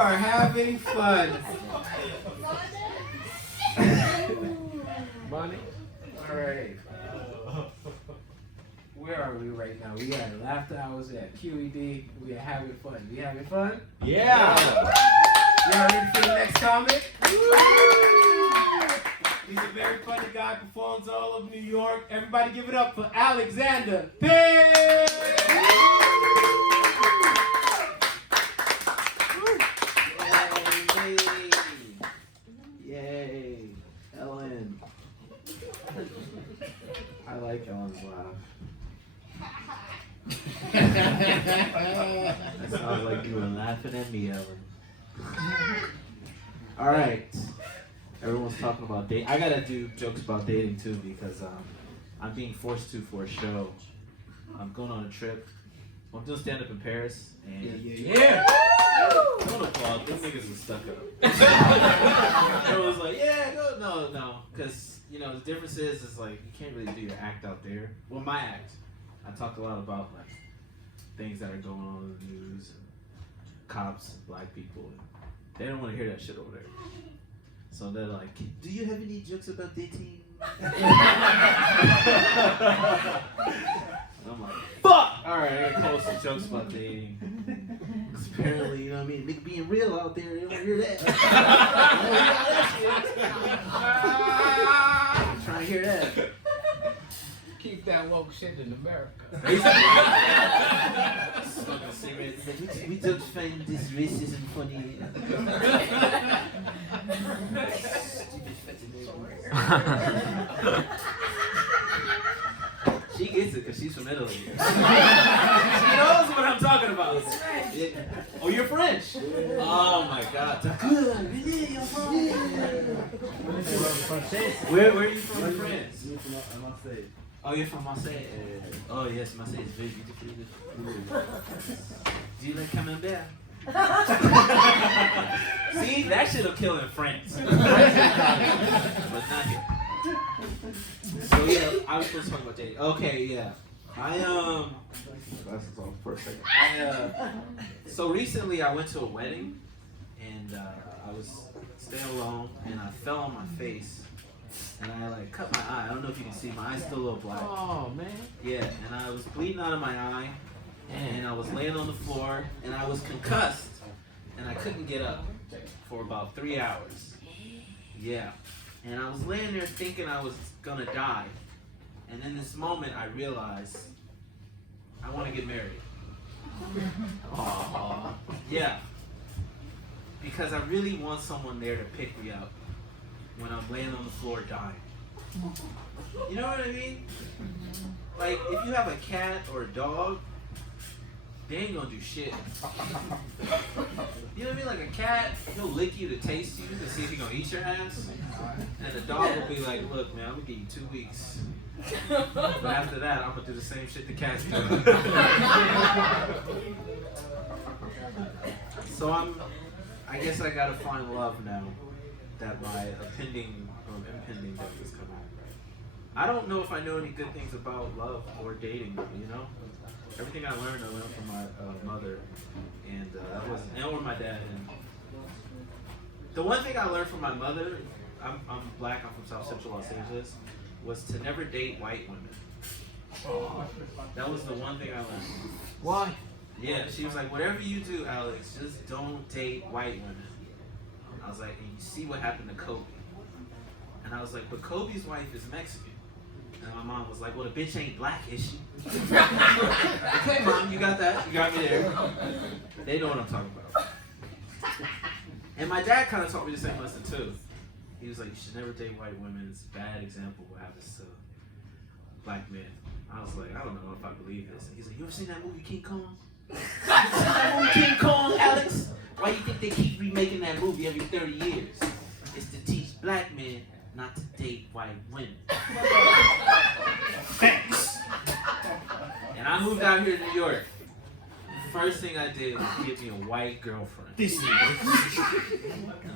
are having fun. Money? Alright. Where are we right now? We are Laughter Hours at QED. We are having fun. We having fun? Yeah. Y'all ready for the next comic? He's a very funny guy, performs all over New York. Everybody give it up for Alexander Payne! Yay. Ellen. I like Ellen's laugh. That sounds like you were laughing at me, Ellen. Alright. Everyone's talking about dating. I gotta do jokes about dating too because I'm being forced to for a show. I'm going on a trip. I'm doing stand up in Paris. And Yeah! Don't applaud. Them niggas was stuck up. It was like, yeah, go. No. Because, you know, the difference is like, you can't really do your act out there. Well, my act. I talk a lot about like things that are going on in the news and cops and black people. They don't want to hear that shit over there. So they're like, do you have any jokes about dating? And I'm like, fuck! Alright, I gotta post some jokes about dating. Because apparently, you know what I mean? Nigga being real out there, you don't hear that. You don't hear that shit. Trying to hear that. Keep that woke shit in America. Smoking cigarettes. We don't find this racism funny. She gets it because she's from Italy. She knows what I'm talking about. Yeah. Oh, you're French? Oh my God. Where are you from in France? Oh, you're from Marseille. Oh yes, Marseille is very beautiful. Do you like camembert? See, that shit'll kill in France. But not here. So yeah, I was supposed to talk about dating. Okay, yeah. Glasses off for a second. So recently I went to a wedding and I was staying alone and I fell on my face and I like cut my eye. I don't know if you can see, my eye's still a little black. Oh man. Yeah, and I was bleeding out of my eye and I was laying on the floor and I was concussed and I couldn't get up for about 3 hours. Yeah. And I was laying there thinking I was gonna die. And in this moment, I realized I want to get married. Aww. Yeah. Because I really want someone there to pick me up when I'm laying on the floor dying. You know what I mean? Like, if you have a cat or a dog, they ain't gonna do shit. You know what I mean? Like a cat, he'll lick you to taste you to see if he gonna eat your ass. And the dog will be like, look man, I'm gonna give you 2 weeks. But after that, I'm gonna do the same shit the cat's doing. So I guess I gotta find love now that my impending death is coming. I don't know if I know any good things about love or dating, you know? Everything I learned from my mother, and or my dad. And the one thing I learned from my mother, I'm black, I'm from South Central Los Angeles, was to never date white women. That was the one thing I learned. Why? Yeah, she was like, whatever you do, Alex, just don't date white women. I was like, and you see what happened to Kobe. And I was like, but Kobe's wife is Mexican. And my mom was like, well, the bitch ain't black, is she? Okay, Mom, you got that. You got me there. They know what I'm talking about. And my dad kind of taught me the same lesson, too. He was like, you should never date white women. It's a bad example of what happens to black men. I was like, I don't know if I believe this. And he's like, you ever seen that movie King Kong? You seen that movie King Kong, Alex? Why do you think they keep remaking that movie every 30 years? It's to teach black men not to date white women. Thanks. And I moved out here to New York. First thing I did was get me a white girlfriend. And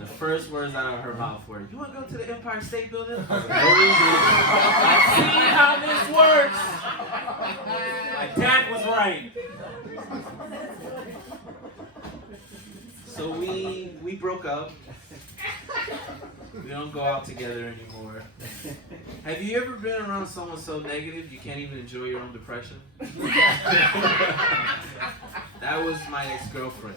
the first words out of her mouth were, you want to go to the Empire State Building? I was like, I've seen how this works. My dad was right. So we broke up. We don't go out together anymore. Have you ever been around someone so negative you can't even enjoy your own depression? That was my ex-girlfriend.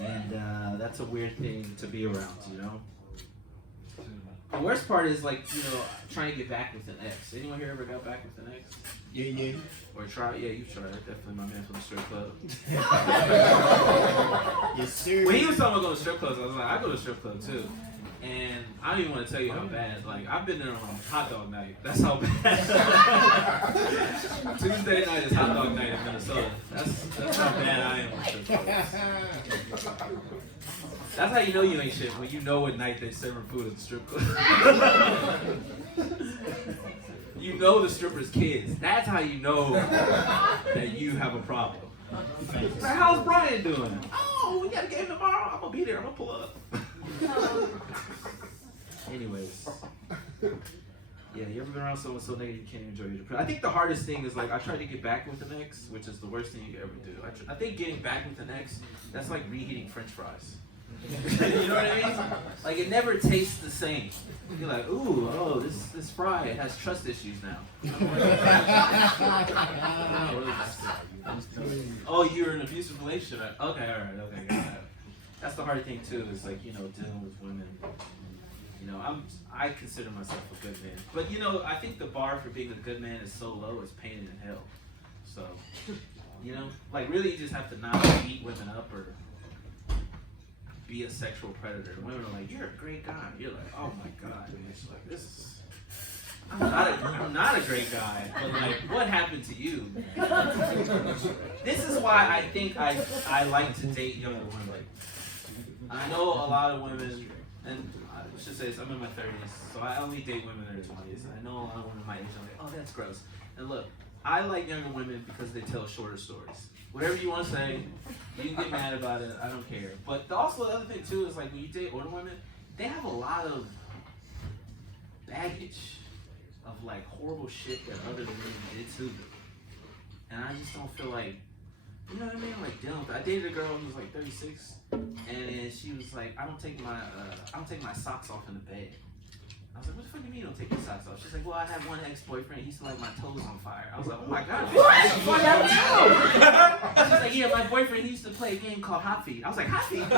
And that's a weird thing to be around, you know? The worst part is like, you know, trying to get back with an ex. Anyone here ever got back with an ex? Yeah. Or try? Yeah, you tried. Definitely my man from the strip club. Yes, sir. When he was talking about going to strip clubs, I was like, I go to strip club too. And I don't even want to tell you how bad. Like, I've been there on hot dog night. That's how bad. Tuesday night is hot dog night in Minnesota. That's how bad I am with strip clubs. That's how you know you ain't shit, when you know what night they're serving food at the strip club. You know the strippers' kids. That's how you know that you have a problem. Like, how's Brian doing? Oh, we got a game tomorrow. I'm gonna be there. I'm gonna pull up. Anyways, yeah, you ever been around someone so negative you can't enjoy your depression? I think the hardest thing is like I tried to get back with an ex, which is the worst thing you could ever do. I think getting back with an ex, that's like reheating French fries. You know what I mean? Like it never tastes the same. You're like, ooh, oh, this fry has trust issues now. Oh, you're in an abusive relationship. Okay, all right, okay, got that. That's the hard thing too. Is like, you know, dealing with women. You know, I consider myself a good man, but you know, I think the bar for being a good man is so low, it's pain in hell. So, you know, like really, you just have to not beat women up or be a sexual predator. Women are like, you're a great guy. You're like, oh my god. And it's like, I'm not a great guy. But like, what happened to you? This is why I think I like to date younger women. I know a lot of women, and I should say this, I'm in my 30s, so I only date women in their 20s. I know a lot of women my age, I'm like, oh, that's gross. And look, I like younger women because they tell shorter stories. Whatever you want to say, you can get mad about it, I don't care. But also the other thing too is like when you date older women, they have a lot of baggage of like horrible shit that other women did to them. And I just don't feel like, you know what I mean? Like dealing with it. I dated a girl who was like 36, and she was like, I don't take my socks off in the bed. I was like, what the fuck do you mean you don't take your socks off? She's like, well, I had one ex-boyfriend, he used to light my toes on fire. I was like, oh my god, what? She's like, yeah, my boyfriend, he used to play a game called Hot Feet. I was like, Hot Feet?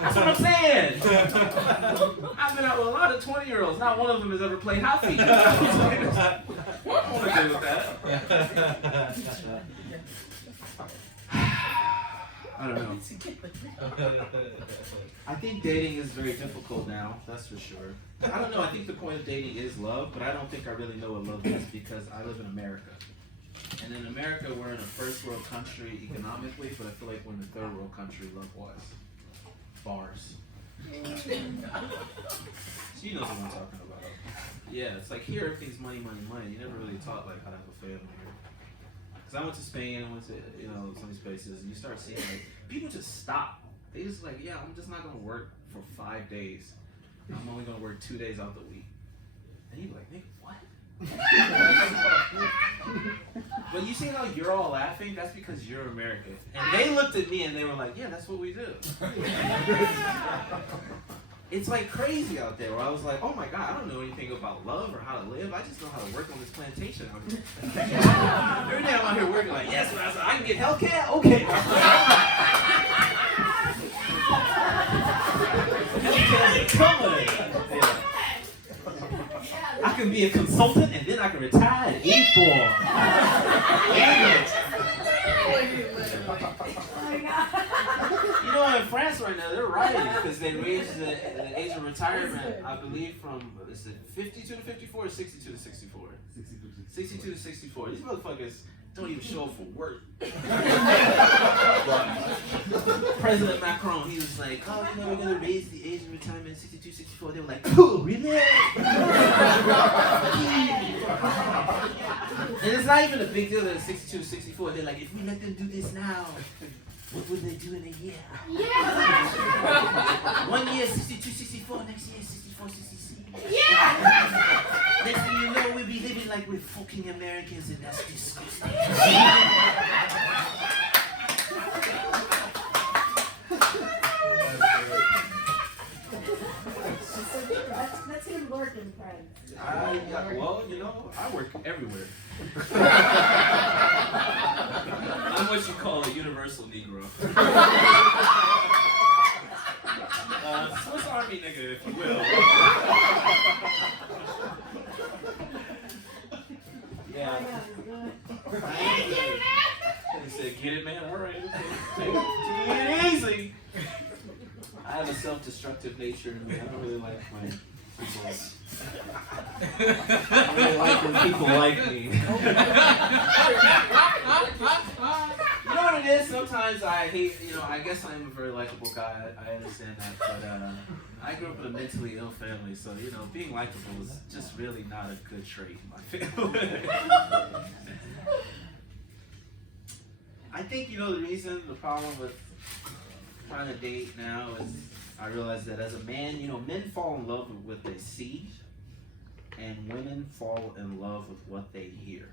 That's what I'm saying. I've been out with a lot of 20-year-olds. Not one of them has ever played Hot Feet. I'm okay with that. I don't know. I think dating is very difficult now, that's for sure. I don't know, I think the point of dating is love, but I don't think I really know what love is because I live in America. And in America, we're in a first world country economically, but I feel like we're in a third world country love-wise. Bars. So you know what I'm talking about. Yeah, it's like here everything's money, money, money. You never really taught like how to have a family here. Cause I went to Spain, I went to some of these places, and you start seeing like people just stop. They just like, yeah, I'm just not gonna work for 5 days. I'm only gonna work 2 days out the week. And you're like, nigga, what? But you see how you're all laughing? That's because you're American. And they looked at me and they were like, yeah, that's what we do. It's like crazy out there where I was like, oh my god, I don't know anything about love or how to live. I just know how to work on this plantation out here. Every day I'm out here working like, yes, I can get Hellcat? Okay. Come on. I can be a consultant and then I can retire at 84. You know, in France right now, they're rioting because they raised the age of retirement, I believe, from, is it 52 to 54 or 62 to 64? 62 to 64. These motherfuckers don't even show up for work. President Macron, he was like, oh, you know, we're going to raise the age of retirement 62, 64. They were like, cool, really? And it's not even a big deal that it's 62 to 64. They're like, if we let them do this now, what would they do in a year? Yeah. 1 year, 62, 64. Next year, 64, 66. Yeah. Next thing you know, we be living like we're fucking Americans, and that's disgusting. Let's him work in France. Well, you know, I work everywhere. I'm what you call a universal Negro. Swiss Army nigga, if you will. Yeah. He said, get it, man. All right. Take it easy. I have a self-destructive nature in me. I don't really like my people. I don't really like when people like me. You know what it is? Sometimes I hate, I guess I'm a very likable guy. I understand that. But I grew up in a mentally ill family. So, being likable is just really not a good trait in my family. I think, the problem with trying to date now is I realize that as a man, men fall in love with what they see, and women fall in love with what they hear.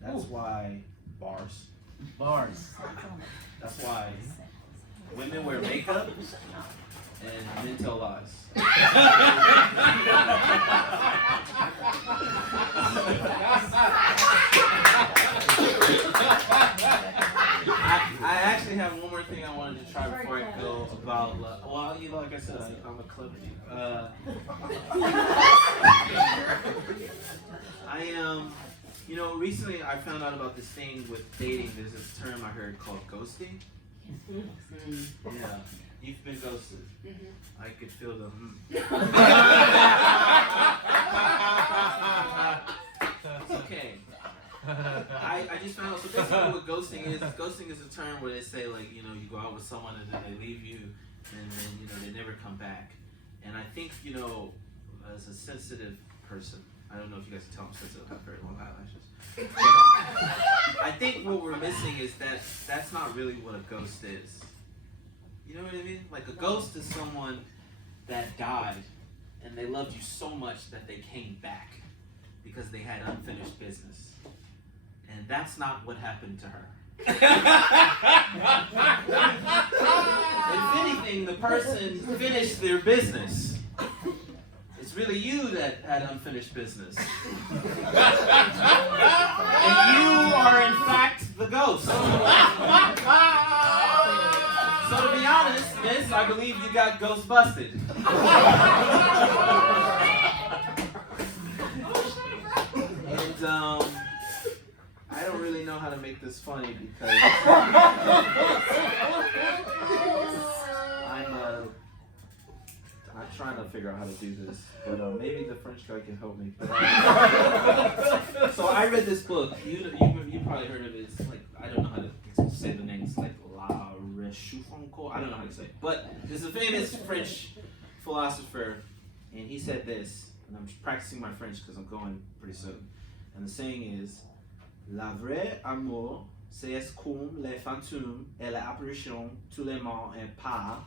That's why bars. That's why women wear makeup and men tell lies. I actually have one more thing I wanted to try before I go about, like I said, I'm a clever dude. Recently I found out about this thing with dating. There's this term I heard called ghosting. Yeah, you've been ghosted. I could feel the It's okay. I just found out, so basically what ghosting is a term where they say, like, you go out with someone and then they leave you, and then, they never come back. And I think, as a sensitive person, I don't know if you guys can tell I'm sensitive, I have very long eyelashes. But, I think what we're missing is that that's not really what a ghost is. You know what I mean? Like, a ghost is someone that died, and they loved you so much that they came back because they had unfinished business. And that's not what happened to her. If anything, the person finished their business. It's really you that had unfinished business. And you are, in fact, the ghost. So to be honest, miss, I believe you got ghost busted. And, I don't really know how to make this funny because I'm trying to figure out how to do this, but maybe the French guy can help me. So I read this book. You probably heard of it. It's like, I don't know how to say the name. It's like La Rochefoucauld. I don't know how to say it, but there's a famous French philosopher, and he said this. And I'm practicing my French because I'm going pretty soon. And the saying is, la vraie amour, c'est comme les fantômes et l'apparition tous les morts et pas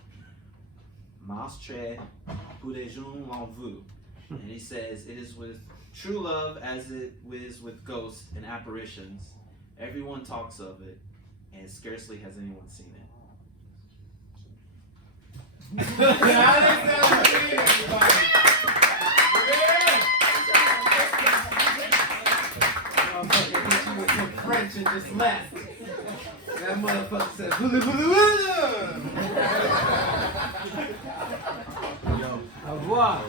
mastre pour les gens en vue. And he says, it is with true love as it is with ghosts and apparitions. Everyone talks of it, and scarcely has anyone seen it. French and just left. That motherfucker said, Yo, au revoir.